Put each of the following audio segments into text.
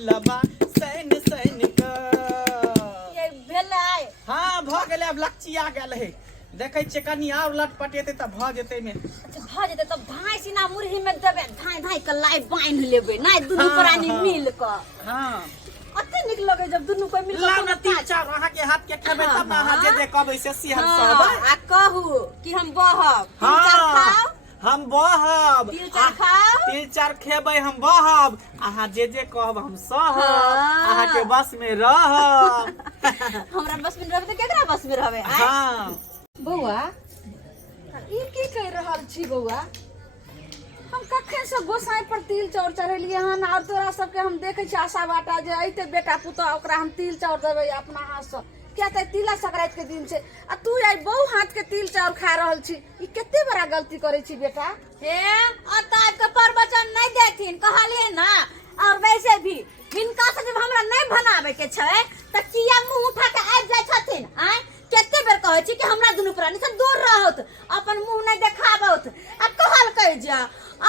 दिलवा San San का ये भेलै हाँ भ गेलै अब लक्ष्य आ गेल है देखै छियै कनी और लटपटेतै त भ जेतै में अच्छा भ जेतै तब धाय सिना मुरही में देबै धाय धाय के लाई बांध लेबै नै दुनू प्राणी मिल क हां अते निक लगे जब दुनू कोई मिल लाउ न तीन चार अहाँ के हाथ के खेबै तब न अहाँ जे कहबै से सिहर सब आ कहू कि हम बहब तीन चार खाओ हम बहब तीन चार खाओ तीन चार खेबै हम बहब अहाँ जे कहब हम सहब अहाँ के बस में रहब हमरा बस में रहबै त केकरा बस में रहबै हां बौआ ई की कह रहल छी बौआ हम कखन से गोसाई पर तिल चाउर चढ़ेलिए हन और तोरा सबके हम देखे छी आशा बाटा जे अइते बेटा पुतौ ओकरा हम तिल चाउर देबै अपना हाथ से क्या त तिला संक्रांति के दिन छै आ तू आई बहु हाथ के तिल चाउर खा रहल छी ई केते बड़ा गलती करे छी बेटा हे अताब के प्रवचन नहीं देथिन कहलिए ना और वैसे भी हिनका से जब हमरा नहीं बनावे के छै त किया मुंह उठा के आबि जाय छथिन आय केते बेर कहै छी कि हमरा दुनू प्राणी से दूर रहत अपन मुंह नहीं देखाबत आ कहल कह जा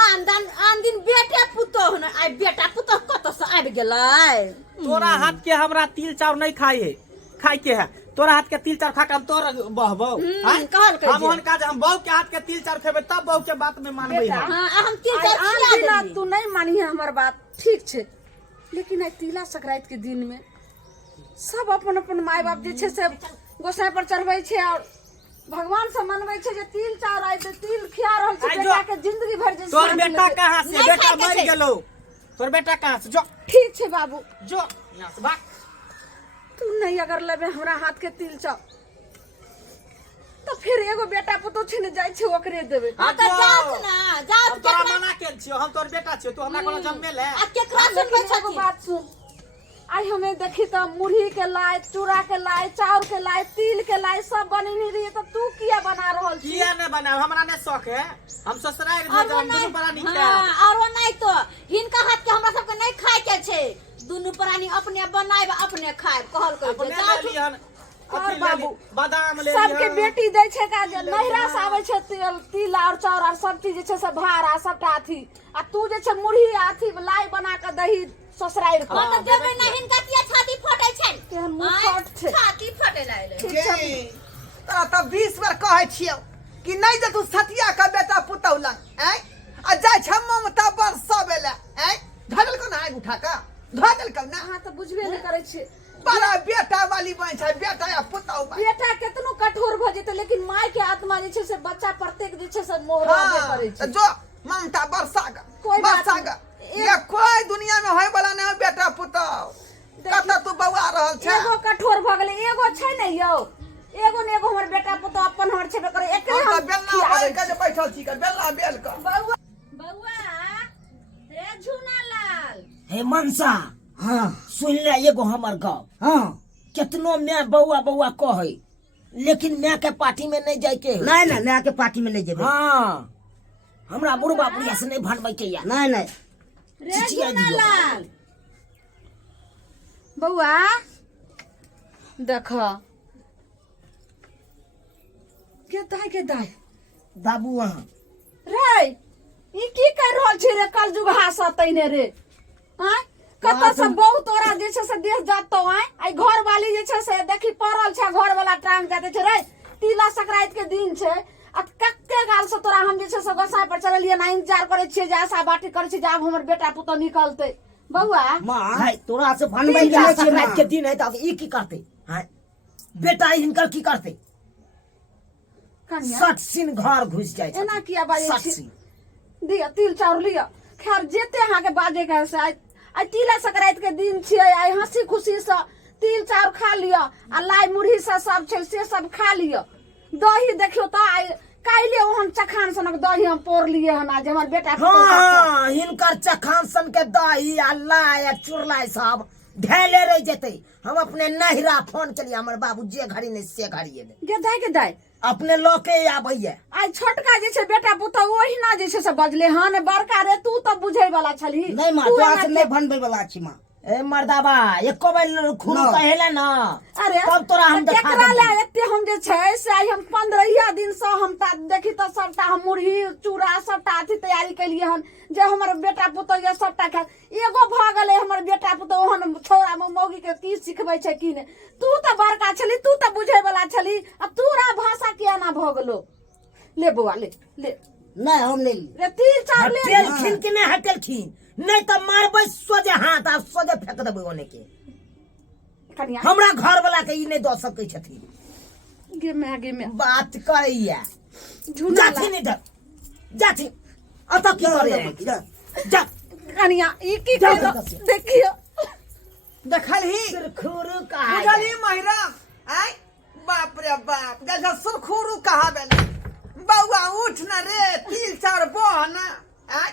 आन दिन बेटे पुतोह न आइ बेटा पुतोह कत से आबि गेलै तोरा हाथ के हमरा तिल चाउर नहीं खाए के है तोरा हाथ के तिल चाउर खा के हम तोरा बहबो कहल कह हम ओहन काज हम बहू के हाथ के तिल चाउर खेबै तब बहू के बात में मानबै हम हां हम तिल चाउर खिला देली तू नहीं मानी हमर बात ठीक छै लेकिन आई तिला संक्रांति के दिन में सब अपन अपन माय बाप जे छै से गोसाई पर चढ़बै छै और भगवान से मनबै छै जे तिल चाउर आइ त तिल खिया रहल छै बेटा के जिंदगी भर जे तोर बेटा कहां से बेटा मर गेलो तोर बेटा कहां से जो ठीक छै बाबू जो यहां से भाग तू नहीं अगर लेबे हमरा हाथ के तिल चाउर तो फिर एगो बेटा पुतो छिन जाय छै ओकरे देबै हां त जात ना जात के तोरा मना केल छियो हम तोर बेटा छियो तू हमरा कोनो जन्मे ले आ केकरा सुनबै छथिन बात सुन आई हमें देखी त मुरही के लाई चूड़ा के लाई चाउर के लाई तिल के लाई सब बनेनी रही त तू किया बना रहल छी किया ने बनाव हमरा ने शौक है हम ससुराल में जब दुनू प्राणी के हां और वो नहीं तो हिनका हाथ के हमरा सब के नहीं खाए के छै दुनू प्राणी अपने बनाइब अपने खाइब कहल कह अपने ले लिहन और बाबू बादाम ले सबके बेटी दै छै का जे नहिरा से आबै छै तिल और चाउर और सब चीज जे छै से भार आ सबटा अथी आ तू जे छै मुरही अथी लाई बना के दही ससुराल को त देबै नहीं हिनका किया छाती फटै छै केहन मुंह फट छै छाती फटै लागले तोरा त 20 बार कहै छियौ कि नहीं जे तू सतिया का बेटा पुतौला हैं आ जाय छम्मा में त बरसा बेला हैं धगल को ना आग उठा का धगल को ना अहाँ त बुझबे नहीं करै छी बड़ा बेटा वाली बन छै बेटा या पुतौ बेटा केतनो कठोर भ जेतै लेकिन माय के आत्मा जे छै से बच्चा प्रत्येक जे छै से मोहरबे करै छै जो ममता बरसा का कोई बात बरसा का ये कोई दुनिया में होय वाला नहीं बेटा पुतौ कत तू बौआ रहल छै एगो कठोर भ गेलै एगो छै ने यौ एगो ने एगो हमर बेटा पुतो अपन हमर छेबे करे एकरे हम हम त बेलना बैल के जे बैठल छी के बेलना बेल का बौआ बौआ रे झूना लाल हे मनसा हाँ सुन ले एगो हमर गाँव हाँ कितनो मैं बउआ बउआ कहे लेकिन मैं के पार्टी में नहीं जाए के नहीं नहीं मैं के पार्टी में नहीं जेबे हाँ हमरा बुढ़बा बुढ़िया से नहीं भनबै के या नहीं नहीं रे चिचिया झूना दियो। लाल बौआ देख के दाय बाबू वहाँ रे ई की कर रहल छी रे कलजुग हासतै ने रे हां कत से बहु तोरा जे छै से देश जातो आई घर वाली जे छै से देखी पड़ल छै घर वाला टांग जाते छै रे तिला संक्रांति के दिन छै आ कते गाल से तोरा हम जे छै से गोसाई पर चढ़लिए ना इंतजार करे छियै जे आशा बाटी करे छी जे आब हमर बेटा पुतो निकलते बौआ माँ है तोरा से भनबै के तिला नहीं छै संक्रांति के माँ। दिन है तो ई की करते हाँ बेटा हिनकर की करते कन्या सट सिन घर घुस जाए एना किया बाजे सट छी सिन दिया तिल चाउर लिया खैर जेते अहाँ के बाजे के से आई तिला संक्रांति के दिन छियै आई हंसी खुशी से तिल चाउर खा लिया आ लाई मुरही से सब छै से सब खा लिया दही देखियो त आई काइले ओहन चखान सनक दही हम पोर लिए हन आज हमर बेटा हाँ हिनकर चखान सन के दही अल्लाह या चुरलाई सब ढेले रह जेते हम अपने नहिरा फोन चलिए हमर बाबू जे घड़ी ने से घड़ी एले के दाय अपने लोके आबैया आई छोटका जे छै बेटा पुतो ओहिना जे छै से बजले हन बड़का रे तू त बुझै वाला छली नहीं माँ तोरा से नहीं भनबै वाला छी माँ ए मर्दाबा एको बार खून ना। कहेला ना अरे तब तोरा हम देखा एकरा देबे। ले एते हम जे छै से आइ हम 15 दिन से हम ता देखी त सबटा हम मुरही चूड़ा सबटा अथी तैयारी कैलिए हन जे हमर बेटा पुतौ ये सबटा खा एगो भ गेलै हमर बेटा पुतौ ओहन छौरा मौगी के की सिखबै छै की ने तू त बड़का छली तू त बुझै वाला छली आ तोरा भाषा किया ना भ गेलो ले बौआ ले ले नहीं हम नहीं ली। रे तीर चार ले हटेलखिन कि नहीं हटेलखिन नहीं तो मारबै सोजे हाथ आ सोजे फेंक देबै ओने के कनिया हमरा घर वाला के ई नहीं दऽ सकै छथिन गे मैं बात करैया झूठा जाथिन इधर जाथिन अतः की करे जा। जा कनिया ई की जा, करो जा, जा। देखियो देखल ही सुरखुरु का बुझली महिरा आय बाप रे बाप जैसा सुरखुरु कहा बेला बउआ उठ न रे तिल चार बह न आय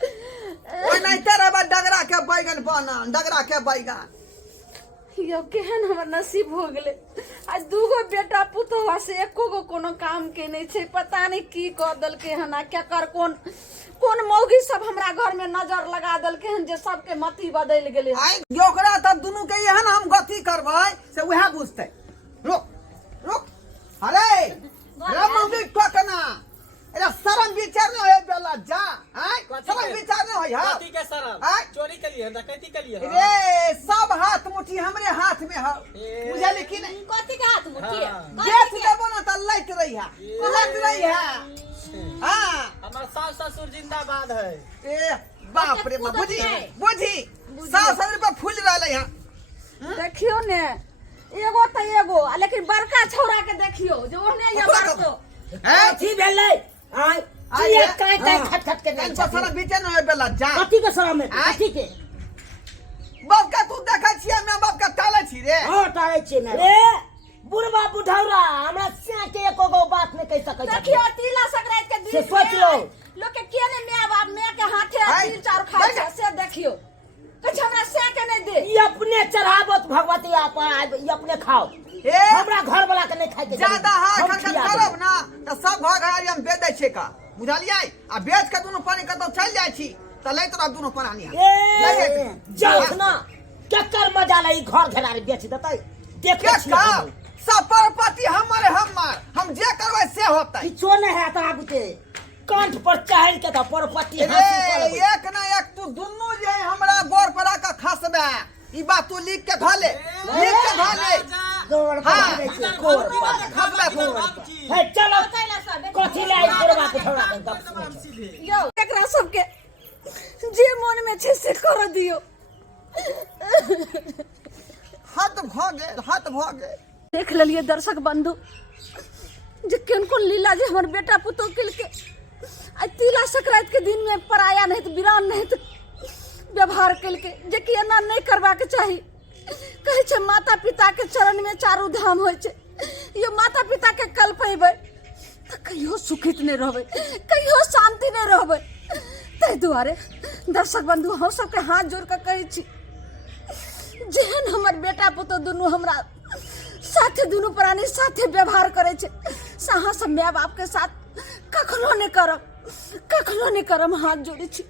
ओइ नहीं तेरा बा डगरा के बैगन बना डगरा के बैगन यो केहन हमर नसीब हो गेले आज दूगो बेटा पुतौआ से एको गो कोनो काम के नहीं छै पता नहीं की कह दलके हन आ क्या कर कोन मौगी सब हमरा घर में नजर लगा दलके हन जे सबके मति बदल गेले हन। आय ओकरा त दुनु के एहन हम गति करबै से उहे बुझतै रुक रुक अरे रे मम्मी टकना अरे शरम विचार न होय बेला जा आय शरम विचार न होय हा कथी के शरम आय? चोरी के लिए डकैती के लिए रे सब हाथ मुट्ठी हमरे हाथ में है बुझली कि नहीं कथी के हाथ मुट्ठी है? हाँ। बेच देबो ना त लैत रही है लैत रही है हां हमार सास ससुर जिंदाबाद है ए बाप रे बाप बुझी बुझी 100 रुपया फूल रहले है देखियो ने एगो त एगो आ लेकिन बड़का छौरा के देखियो जे ओहने ये बड़को अथी भेलै आय आय ये ये, काय काय खट खट के नहीं पसरा बीचे न होय बेला जा कथी के शरम है आय? कथी के बाप का तू देखै छियै मैं बाप का टाले छी रे हाँ टाले छे मैं ए बुढ़वा बुढ़ौरा हमरा सिया के एको गो बात नहीं कह सकै देखियो छथिन तीला संक्रांति के से दिन सोच लो। लोग के के ने माय बाप माय के हाथे आय, तिल चार खाय देखा। छै से देखियो कुछ हमरा से के नहीं दे ई अपने चढ़ाबो त भगवती आप ई अपने खाओ ए हमरा घर वाला के नहीं खाय के ज्यादा हाथ हम खर्च खिया करब देबै। ना त सब घर घरारी हम बेच दै छै का बुझलियै आ बेच के दुनु पानी कतौ चल जाइ छी त लैत रह दुनु पानी ए जाखना केकर मजा लै घर घरारी बेच देतै देख के छियै का हम। सब प्रॉपर्टी हमरे हम जे करबै से होतै किछो नहीं है तो आगू के कंठ पर चढ़ के तो प्रॉपर्टी रे हासिल कर लेबै। एक ना एक तू दुनु जे हमरा गोर पर का खसबे ई बात तू लिख के धले लिख के धले गोड़ पर हाँ। गिरै छे। गोड़ पर। खसबे गोर है चलो कैला सब कथी ले आई बुढ़वा बुढ़ौरा के गप सुनै छै। यो एकरा सबके जे मन में छै से कर दियो हाथ भ गेल देख लेलिए दर्शक बंधु जे केन कोन लीला जे हमर बेटा पुतौ केल के आ तिला संक्रांति के दिन में पराया नहीं तो बिरान नहीं तो व्यवहार केल के जे कि एना नहीं करबा के चाही कहे छै माता पिता के चरण में चारू धाम होय छै यो माता पिता के कल पेबै त कहियो सुखित नहीं रहबै कहियो शांति नहीं रहबै तै दुआरे दर्शक बंधु हम सबके हाथ जोड़ के कहै छी जेहन हमर बेटा पुतौ दुनू हमरा साथे दुनू प्राणी साथे व्यवहार करे छै साहा सब माय बाप के साथ कखनो नहीं करब हाथ जोड़े छी।